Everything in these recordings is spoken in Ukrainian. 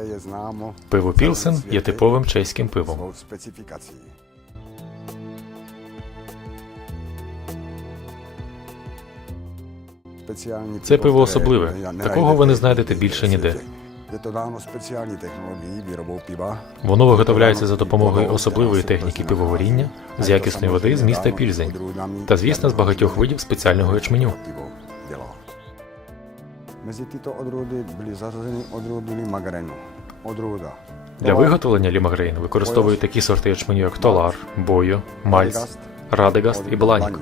je známo Пиво Пілсен є типовим чеським пивом. Це пиво, пиво особливе. Такого ви не знайдете більше ніде. Воно виготовляється за допомогою особливої техніки пивоваріння з якісної води з міста Пільзень та, звісно, з багатьох видів спеціального ячменю. Odrůdy byly zařazeny odrůdy Limagrenu. Odrůda. Для виготовлення лімагрейн використовують такі сорти ячменю, як Толар, Бойо, Мальц, Радегаст і Бланік.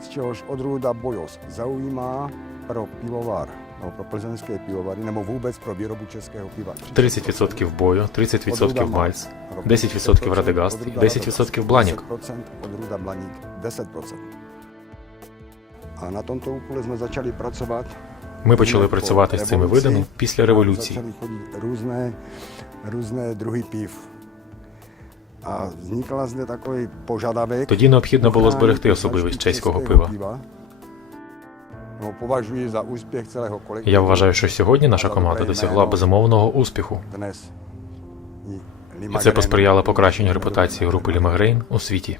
Z čehož odrůda Bojos zaujímá pro pivovar, nebo pro plzeňské pivovary, nebo vůbec pro výrobu českého piva. 30% Бойо, 30% Мальц, 10% Радегаст і 10% Бланік. 10% odrůda Blaník, 10%. A na tomto úkole jsme začali pracovat. Ми почали працювати з цими видами після революції. Různé, různé druhy piv. A vznikla zde takový požadavek. Тоді необхідно було зберегти особливість чеського пива. Я вважаю, що сьогодні наша команда досягла безумовного успіху, і це посприяло покращенню репутації групи Лімагрейн у світі.